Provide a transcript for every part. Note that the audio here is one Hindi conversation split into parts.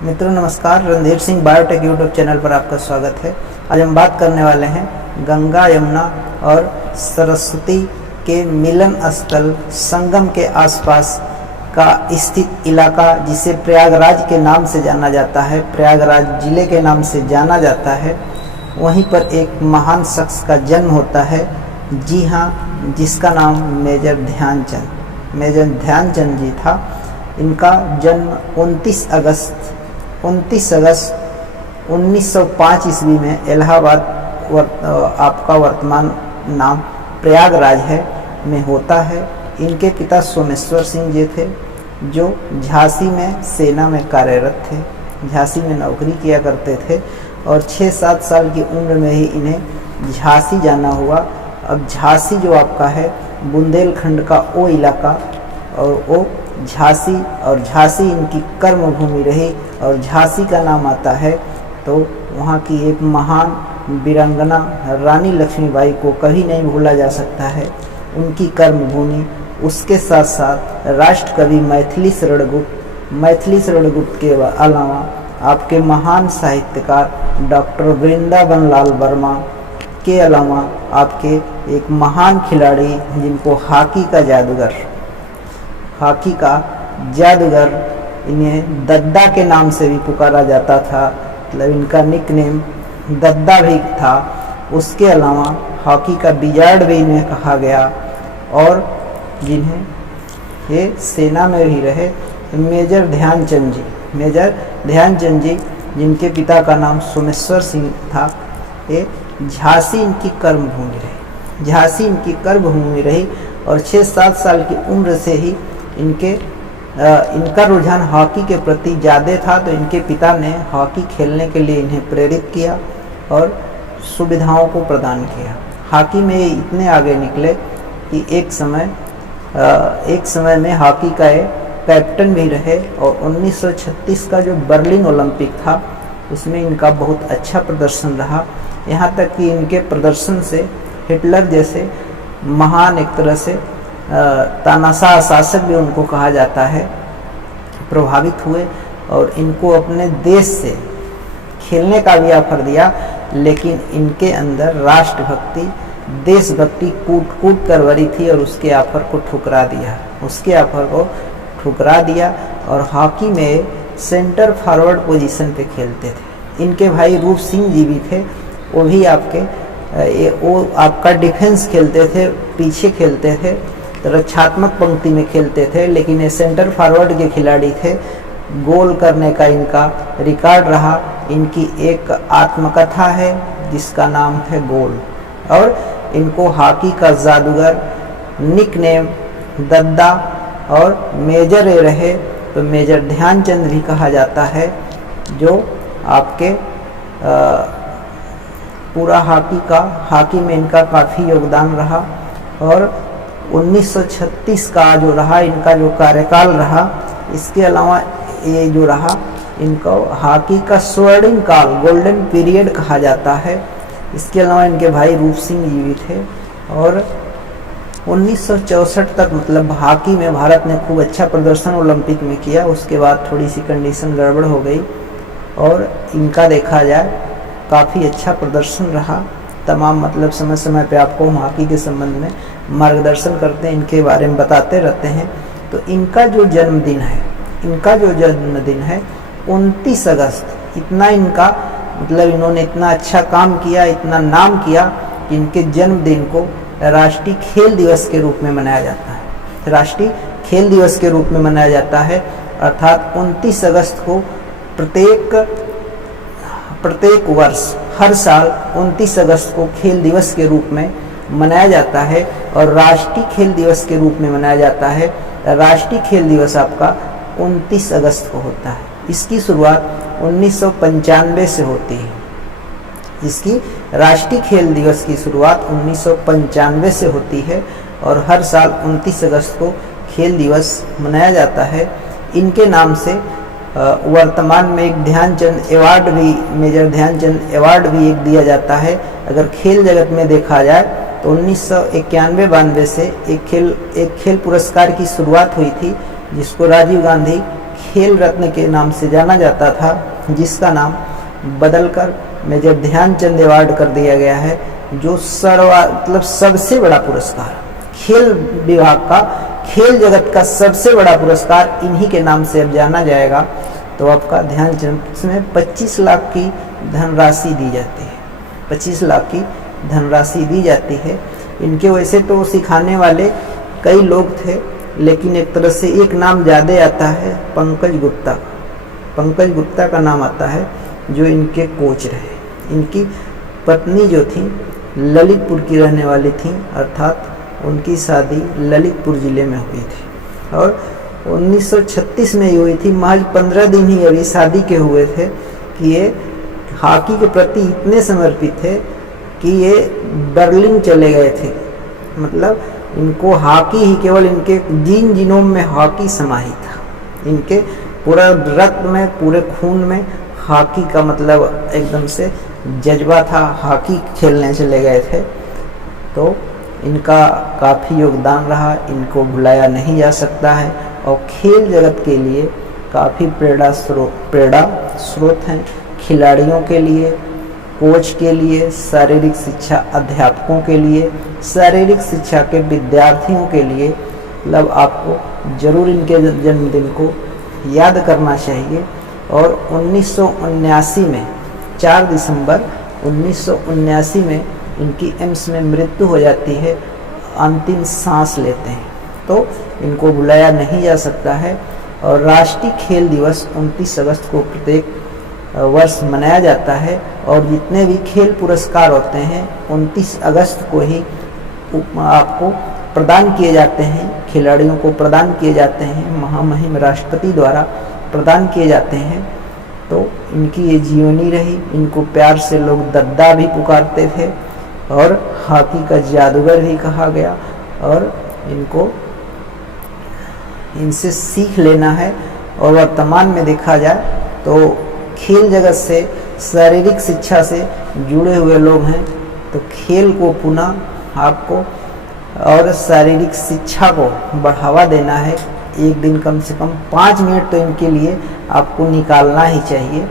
मित्रों नमस्कार, Randhir Singh biotech YouTube channel पर आपका स्वागत है। आज हम बात करने वाले हैं गंगा यमुना और सरस्वती के मिलन स्थल संगम के आसपास का स्थित इलाका, जिसे प्रयागराज के नाम से जाना जाता है, प्रयागराज जिले के नाम से जाना जाता है। वहीं पर एक महान शख्स का जन्म होता है, जी हाँ, जिसका नाम मेजर ध्यानचंद जी था। इनका जन्म 29 अगस्त 1905 ईस्वी में इलाहाबाद, आपका वर्तमान नाम प्रयागराज है, में होता है। इनके पिता सोमेश्वर सिंह जी थे, जो झांसी में सेना में कार्यरत थे, झांसी में नौकरी किया करते थे और 6-7 साल की उम्र में ही इन्हें झांसी जाना हुआ। अब झांसी जो आपका है बुंदेलखंड का वो इलाका, और वो झांसी, और झांसी इनकी कर्म भूमि रही और झांसी का नाम आता है तो वहाँ की एक महान वीरांगना रानी लक्ष्मीबाई को कभी नहीं भूला जा सकता है, उनकी कर्म भूमि। उसके साथ साथ राष्ट्र कवि मैथिली शरण गुप्त के अलावा आपके महान साहित्यकार डॉक्टर वृंदावन लाल वर्मा के अलावा आपके एक महान खिलाड़ी जिनको हॉकी का जादूगर इन्हें दद्दा के नाम से भी पुकारा जाता था, मतलब इनका निकनेम दद्दा भी था। उसके अलावा हॉकी का विजार्ड भी इन्हें कहा गया, और जिन्हें ये सेना में ही रहे मेजर ध्यानचंद जी, जिनके पिता का नाम सोमेश्वर सिंह था। ये झांसी इनकी कर्मभूमि रही और 6-7 साल की उम्र से ही इनका रुझान हॉकी के प्रति ज़्यादा था, तो इनके पिता ने हॉकी खेलने के लिए इन्हें प्रेरित किया और सुविधाओं को प्रदान किया। हॉकी में इतने आगे निकले कि एक समय में हॉकी का कैप्टन भी रहे, और 1936 का जो बर्लिन ओलंपिक था उसमें इनका बहुत अच्छा प्रदर्शन रहा। यहाँ तक कि इनके प्रदर्शन से हिटलर जैसे महान, एक तरह से तानाशाह शासक भी उनको कहा जाता है, प्रभावित हुए और इनको अपने देश से खेलने का भी ऑफर दिया, लेकिन इनके अंदर राष्ट्रभक्ति, देशभक्ति कूट कर भरी थी और उसके ऑफर को ठुकरा दिया और हॉकी में सेंटर फॉरवर्ड पोजीशन पे खेलते थे। इनके भाई रूप सिंह जी भी थे, वो भी आपका डिफेंस खेलते थे, पीछे खेलते थे, रक्षात्मक पंक्ति में खेलते थे, लेकिन ये सेंटर फॉरवर्ड के खिलाड़ी थे। गोल करने का इनका रिकॉर्ड रहा। इनकी एक आत्मकथा है जिसका नाम है गोल, और इनको हॉकी का जादूगर, निकनेम दद्दा और मेजर रहे तो मेजर ध्यानचंद भी कहा जाता है, जो आपके पूरा हॉकी में इनका काफ़ी योगदान रहा। और 1936 का जो रहा इनका जो कार्यकाल रहा, इसके अलावा ये जो रहा इनको हॉकी का स्वर्णिम काल, गोल्डन पीरियड कहा जाता है। इसके अलावा इनके भाई रूप सिंह जी भी थे, और 1964 तक, मतलब हॉकी में भारत ने खूब अच्छा प्रदर्शन ओलंपिक में किया। उसके बाद थोड़ी सी कंडीशन गड़बड़ हो गई और इनका देखा जाए काफ़ी अच्छा प्रदर्शन रहा। तमाम, मतलब समय समय पे आपको हम हॉकी के संबंध में मार्गदर्शन करते हैं, इनके बारे में बताते रहते हैं। तो इनका जो जन्मदिन है 29 अगस्त, इतना इनका, मतलब इन्होंने इतना अच्छा काम किया, इतना नाम किया कि इनके जन्मदिन को राष्ट्रीय खेल दिवस के रूप में मनाया जाता है। अर्थात 29 अगस्त को प्रत्येक वर्ष, हर साल 29 अगस्त को खेल दिवस के रूप में मनाया जाता है, और राष्ट्रीय खेल दिवस के रूप में मनाया जाता है। राष्ट्रीय खेल दिवस आपका 29 अगस्त को होता है। इसकी शुरुआत 1995 से होती है। इसकी राष्ट्रीय खेल दिवस की शुरुआत 1995 से होती है, और हर साल 29 अगस्त को खेल दिवस मनाया जाता है। इनके नाम से वर्तमान में एक मेजर ध्यानचंद अवार्ड भी एक दिया जाता है। अगर खेल जगत में देखा जाए तो 1991-92 से एक खेल पुरस्कार की शुरुआत हुई थी, जिसको राजीव गांधी खेल रत्न के नाम से जाना जाता था, जिसका नाम बदलकर मेजर ध्यानचंद अवार्ड कर दिया गया है, जो मतलब सबसे बड़ा पुरस्कार खेल विभाग का, खेल जगत का सबसे बड़ा पुरस्कार इन्हीं के नाम से अब जाना जाएगा। तो आपका ध्यानचंद, इसमें 25 लाख की धनराशि दी जाती है, 25 लाख की धनराशि दी जाती है। इनके वैसे तो सिखाने वाले कई लोग थे, लेकिन एक तरह से एक नाम ज़्यादा आता है पंकज गुप्ता। पंकज गुप्ता का नाम आता है, जो इनके कोच रहे। इनकी पत्नी जो थी ललितपुर की रहने वाली थी, अर्थात उनकी शादी ललितपुर ज़िले में हुई थी और 1936 में हुई थी। महज 15 दिन ही अभी शादी के हुए थे कि ये हॉकी के प्रति इतने समर्पित थे कि ये बर्लिन चले गए थे। मतलब इनको हॉकी ही, केवल इनके जीन जिनोम में हॉकी समाहित था। इनके पूरा रक्त में, पूरे खून में हॉकी का मतलब एकदम से जज्बा था, हॉकी खेलने चले गए थे। तो इनका काफ़ी योगदान रहा, इनको भुलाया नहीं जा सकता है और खेल जगत के लिए काफ़ी प्रेरणा स्रोत हैं। खिलाड़ियों के लिए, कोच के लिए, शारीरिक शिक्षा अध्यापकों के लिए, शारीरिक शिक्षा के विद्यार्थियों के लिए, मतलब आपको जरूर इनके जन्मदिन को याद करना चाहिए। और 1979 में 4 दिसंबर 1979 में इनकी एम्स में मृत्यु हो जाती है, अंतिम सांस लेते हैं। तो इनको भुलाया नहीं जा सकता है। और राष्ट्रीय खेल दिवस 29 अगस्त को प्रत्येक वर्ष मनाया जाता है और जितने भी खेल पुरस्कार होते हैं 29 अगस्त को ही आपको प्रदान किए जाते हैं, खिलाड़ियों को प्रदान किए जाते हैं, महामहिम राष्ट्रपति द्वारा प्रदान किए जाते हैं। तो इनकी ये जीवनी रही। इनको प्यार से लोग दद्दा भी पुकारते थे और हॉकी का जादूगर भी कहा गया। और इनसे सीख लेना है। और वर्तमान में देखा जाए तो खेल जगत से, शारीरिक शिक्षा से जुड़े हुए लोग हैं, तो खेल को पुनः आपको और शारीरिक शिक्षा को बढ़ावा देना है। एक दिन कम से कम 5 मिनट तो इनके लिए आपको निकालना ही चाहिए।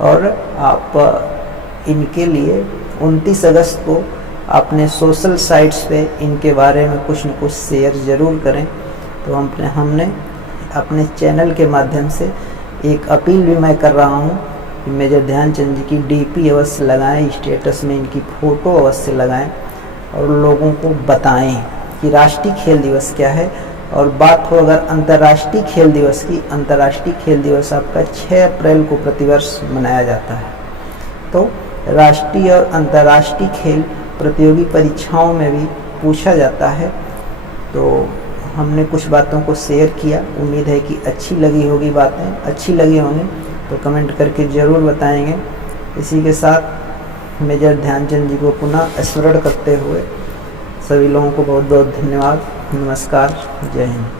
और आप इनके लिए 29 अगस्त को अपने सोशल साइट्स पे इनके बारे में कुछ न कुछ शेयर ज़रूर करें। तो हमने अपने चैनल के माध्यम से एक अपील भी मैं कर रहा हूँ कि मेजर ध्यानचंद जी की डीपी अवश्य लगाएं, स्टेटस में इनकी फ़ोटो अवश्य लगाएं और लोगों को बताएं कि राष्ट्रीय खेल दिवस क्या है। और बात हो अगर अंतर्राष्ट्रीय खेल दिवस की, अंतर्राष्ट्रीय खेल दिवस आपका 6 अप्रैल को प्रतिवर्ष मनाया जाता है। तो राष्ट्रीय और अंतर्राष्ट्रीय खेल प्रतियोगी परीक्षाओं में भी पूछा जाता है। तो हमने कुछ बातों को शेयर किया, उम्मीद है कि अच्छी लगी होगी, बातें अच्छी लगी होंगी तो कमेंट करके ज़रूर बताएंगे। इसी के साथ मेजर ध्यानचंद जी को पुनः स्मरण करते हुए सभी लोगों को बहुत बहुत धन्यवाद। नमस्कार, जय हिंद।